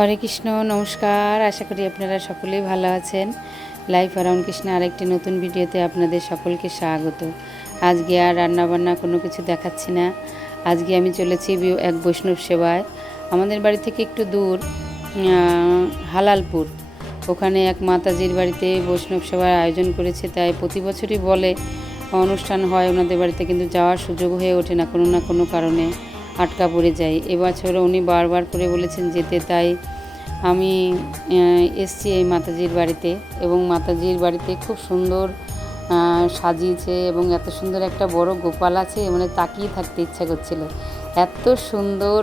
হরে কৃষ্ণ, নমস্কার। আশা করি আপনারা সকলেই ভালো আছেন। লাইফ অ্যারাউন্ড কৃষ্ণ আরেকটি নতুন ভিডিওতে আপনাদের সকলকে স্বাগত। আজকে আর রান্নাবান্না কোনো কিছু দেখাচ্ছি না। আজকে আমি চলেছি এক বৈষ্ণব সেবায়। আমাদের বাড়ি থেকে একটু দূর হালালপুর, ওখানে এক মাতাজির বাড়িতে বৈষ্ণব সেবার আয়োজন করেছে। তাই প্রতি বছরই বলে অনুষ্ঠান হয় ওনাদের বাড়িতে, কিন্তু যাওয়ার সুযোগ হয়ে ওঠে না, কোনো কারণে আটকা পড়ে যাই। এবছরও উনি বারবার করে বলেছেন যেতে, তাই আমি এসছি এই মাতাজির বাড়িতে। এবং মাতাজির বাড়িতে খুব সুন্দর সাজিয়েছে এবং এত সুন্দর একটা বড় গোপাল আছে, মানে তাকিয়ে থাকতে ইচ্ছা করছিল। এত সুন্দর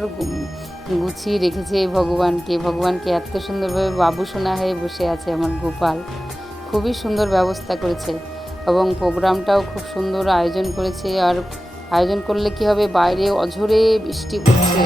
গুছিয়ে রেখেছে ভগবানকে এত সুন্দরভাবে বাবুসোনা হয়ে বসে আছে আমার গোপাল। খুবই সুন্দর ব্যবস্থা করেছে এবং প্রোগ্রামটাও খুব সুন্দর আয়োজন করেছে। আর আয়োজন করলে কি হবে, বাইরে অঝরে বৃষ্টি পড়ছে।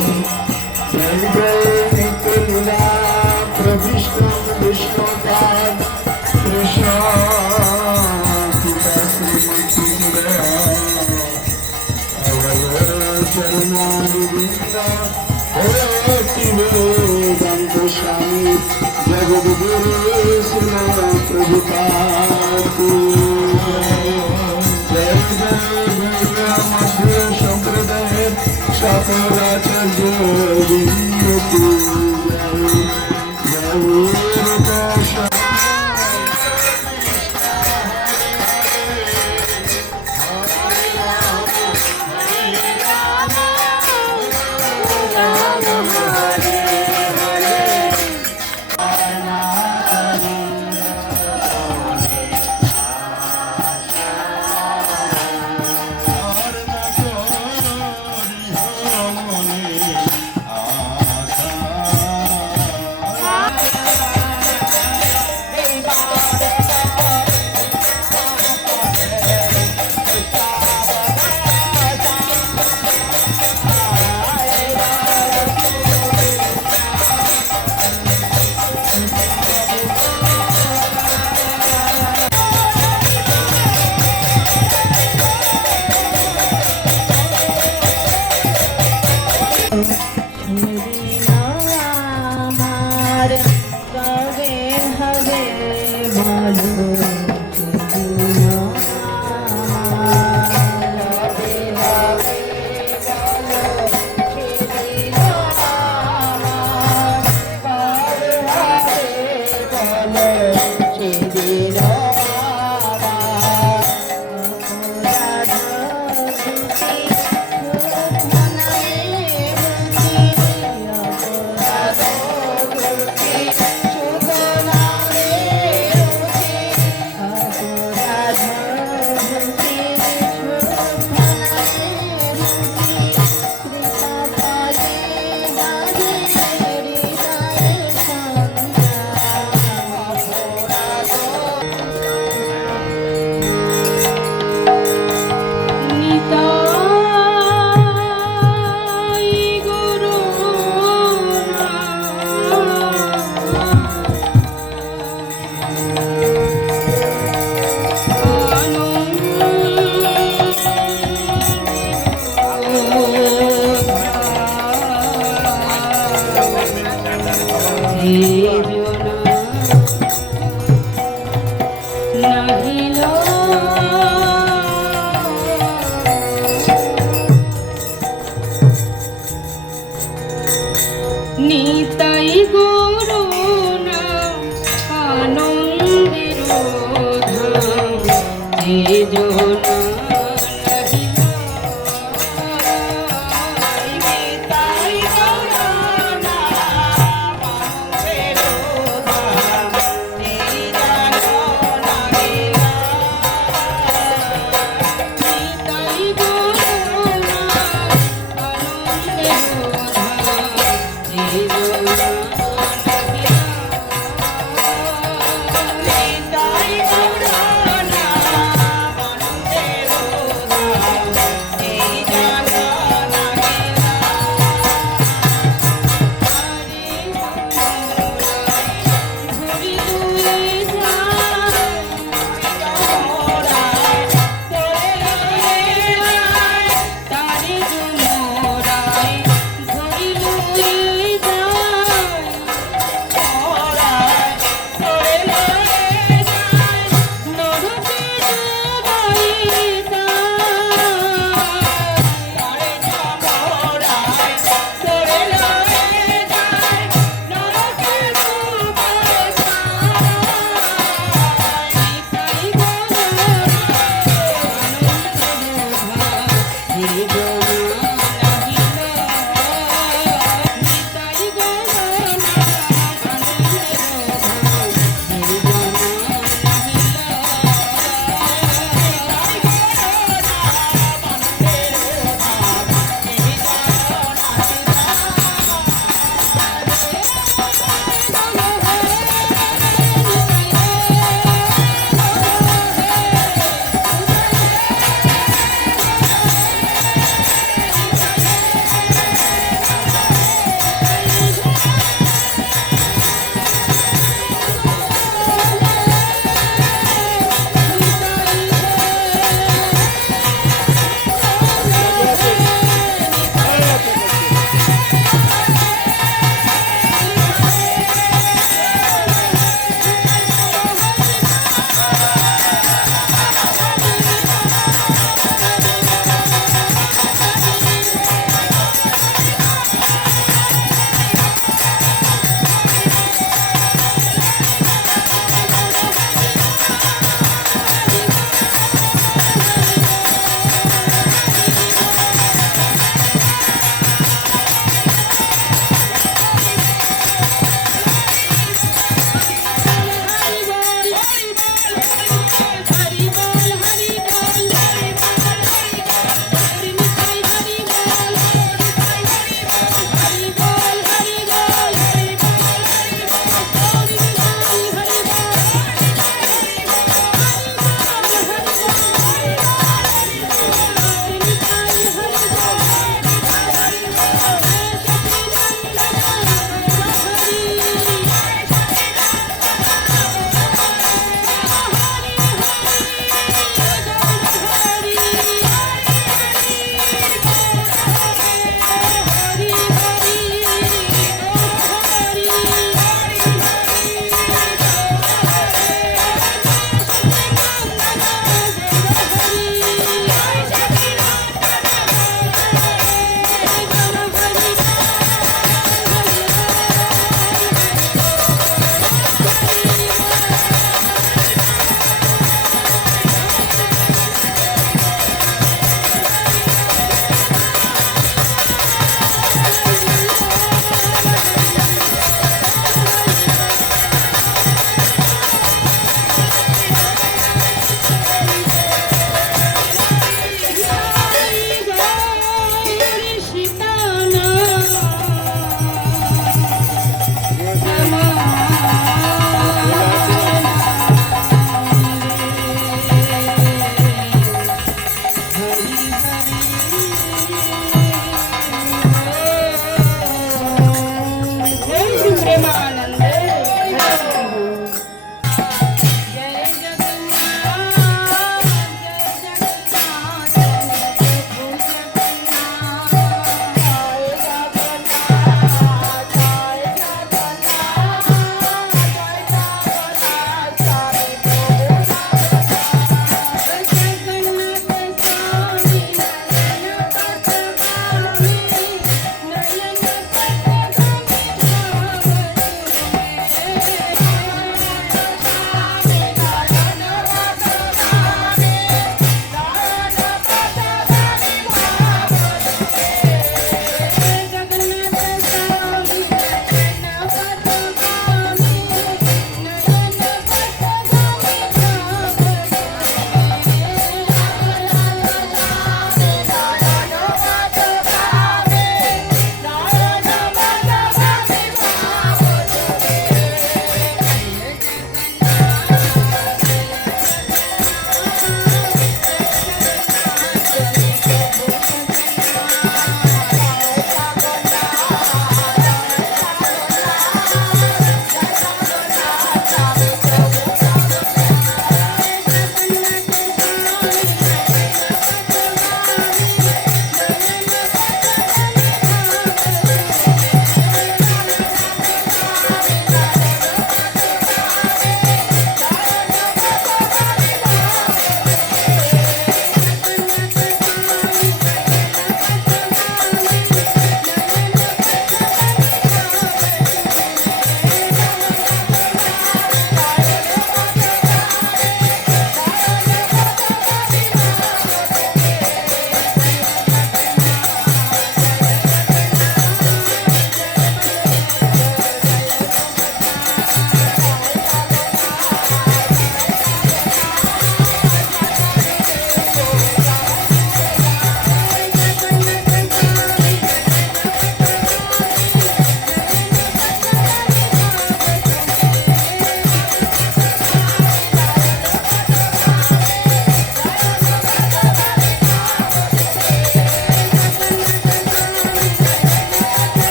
নিতাই গুরু নাম আনন্দের ধাম, যে জনা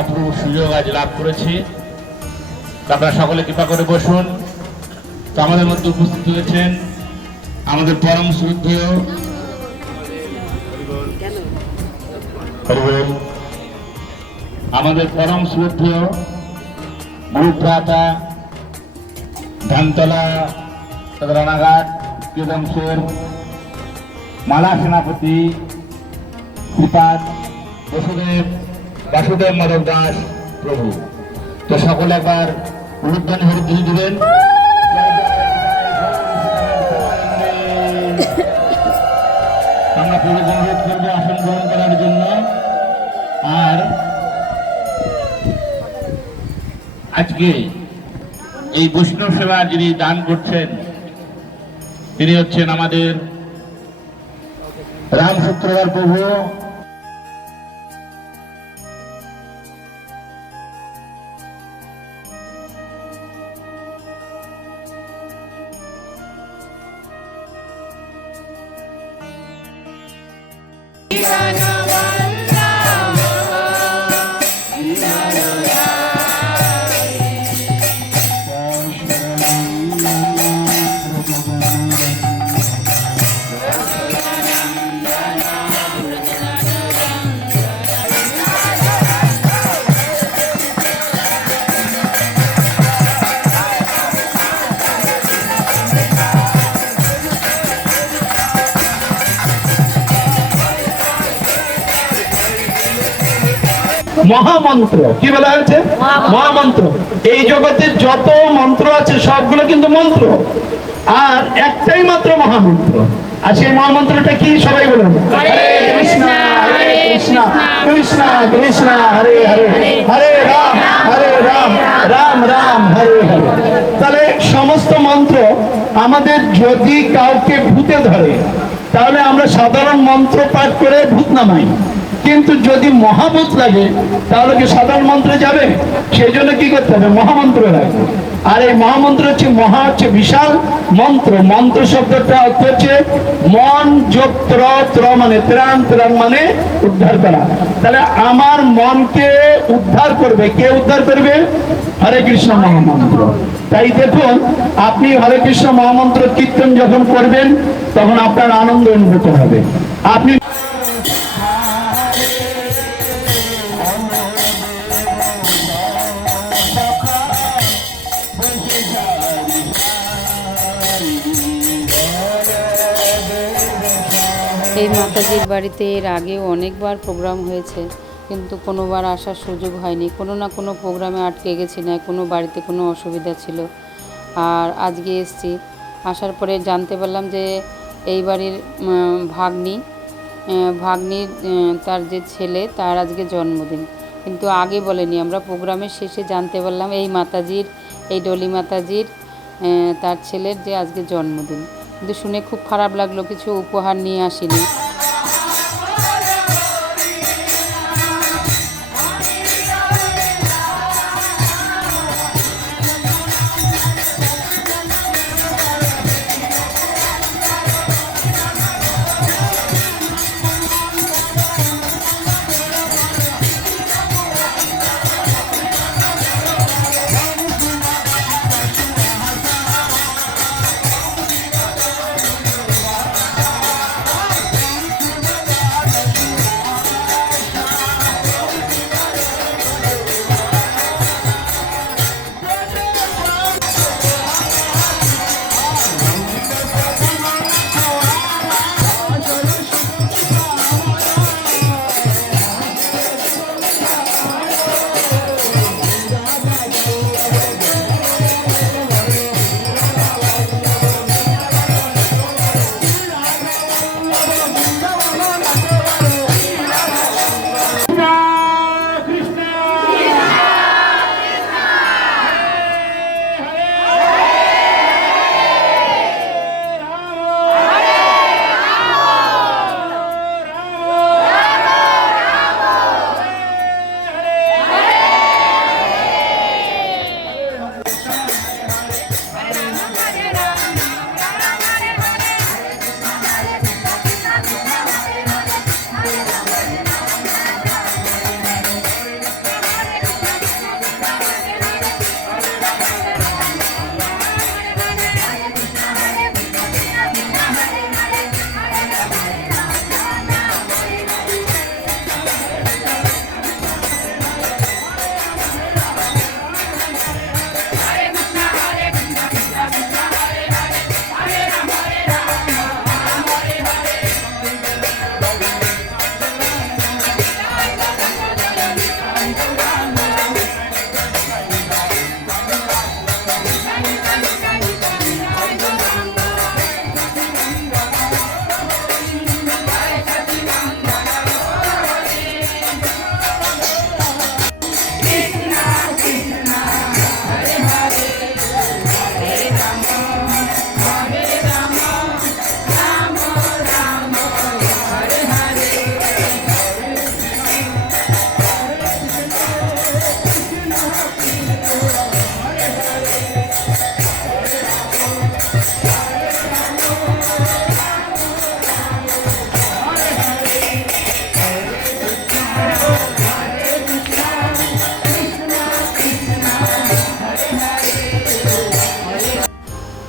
অপূর্ব সুযোগ আজ লাভ করেছি। তো আপনারা সকলে কৃপা করে বসুন। তো আমাদের মধ্যে উপস্থিত হয়েছেন আমাদের পরম শ্রদ্ধেয় আমাদের পরম শ্রদ্ধেয় গুরুভ্রাতা ধানতলা রানাঘাট কীর্তনশের মালা সেনাপতি শ্রীপাদ বাসুদেব মাধব দাস প্রভু। তো সকলে একবার উলুধ্বনি হরিধ্বনি দিবেন। আমরা প্রভুকে অনুরোধ করবো আসন গ্রহণ করার জন্য। আর আজকে এই বৈষ্ণব সেবা যিনি দান করছেন তিনি হচ্ছেন আমাদের রাম সূত্রধর প্রভু। মহামন্ত্র কি বলা হয়েছে? মহামন্ত্র। এই জগতে যত মন্ত্র আছে সবগুলো কিন্তু মন্ত্র, আর একটাই মাত্র মহামন্ত্র। আর সেই মহামন্ত্রটা কি সবাই বলুন? হরে কৃষ্ণ হরে কৃষ্ণ কৃষ্ণ কৃষ্ণ হরে হরে হরে রাম রাম রাম হরে হরে। তাহলে সমস্ত মন্ত্র আমাদের যদি কাউকে ভূতে ধরে তাহলে আমরা সাধারণ মন্ত্র পাঠ করে ভূত নামাই, কিন্তু যদি মহাভূত লাগে তাহলে কি সাধারণ মন্ত্রে যাবে? সেই জন্য কি করতে হবে? মহামন্ত্র লাগবে। আর এই মহামন্ত্র হচ্ছে মহা হচ্ছে বিশাল মন্ত্র। মন্ত্র শব্দটা অর্থ হচ্ছে মন যোগ ত্র মানে ত্রাণ, ত্রাণ মানে উদ্ধার করা। তাহলে আমার মনকে উদ্ধার করবে কে? উদ্ধার করবে হরে কৃষ্ণ মহামন্ত্র। তাই দেখুন, আপনি হরে কৃষ্ণ মহামন্ত্র কীর্তন যখন করবেন তখন আপনার আনন্দ অনুভূত হবে। আপনি এই মাতাজির বাড়িতে এর আগেও অনেকবার প্রোগ্রাম হয়েছে, কিন্তু কোনোবার আসার সুযোগ হয়নি। কোনো না কোনো প্রোগ্রামে আটকে গেছি, না কোনো বাড়িতে কোনো অসুবিধা ছিল। আর আজকে এসছি, আসার পরে জানতে পারলাম যে এই বাড়ির ভাগ্নির তার যে ছেলে তার আজকে জন্মদিন, কিন্তু আগে বলেনি। আমরা প্রোগ্রামের শেষে জানতে পারলাম এই মাতাজির, এই ডলি মাতাজির তার ছেলের যে আজকে জন্মদিন। কিন্তু শুনে খুব খারাপ লাগলো, কিছু উপহার নিয়ে আসিনি।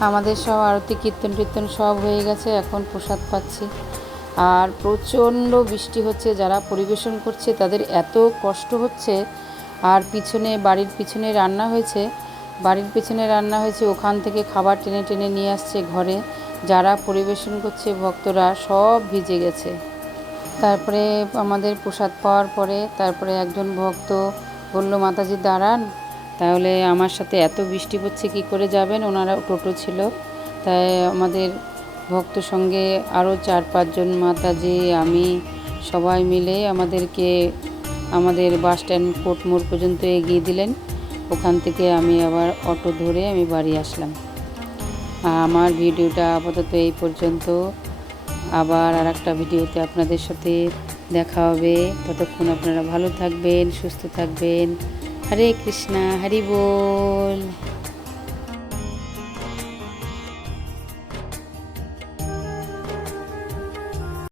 আমাদের সব আরতি কীর্তন টীর্তন সব হয়ে গেছে, এখন প্রসাদ পাচ্ছি। আর প্রচণ্ড বৃষ্টি হচ্ছে, যারা পরিবেশন করছে তাদের এত কষ্ট হচ্ছে। আর পিছনে বাড়ির পিছনে রান্না হয়েছে, ওখান থেকে খাবার টেনে টেনে নিয়ে আসছে ঘরে। যারা পরিবেশন করছে ভক্তরা সব ভিজে গেছে। তারপরে আমাদের প্রসাদ পাওয়ার পরে তারপরে একজন ভক্ত বলল, মাতাজি দাঁড়ান, তাহলে আমার সাথে এত বৃষ্টি পড়ছে কী করে যাবেন। ওনারা টোটো ছিল, তাই আমাদের ভক্ত সঙ্গে আরও 4-5 জন মাতাজি আমি সবাই মিলে আমাদেরকে আমাদের বাস স্ট্যান্ড কোর্টমোড় পর্যন্ত এগিয়ে দিলেন। ওখান থেকে আমি আবার অটো ধরে আমি বাড়ি আসলাম। আমার ভিডিওটা আপাতত এই পর্যন্ত। আবার আর একটা ভিডিওতে আপনাদের সাথে দেখা হবে। ততক্ষণ আপনারা ভালো থাকবেন, সুস্থ থাকবেন। হরে কৃষ্ণা, হরি বল।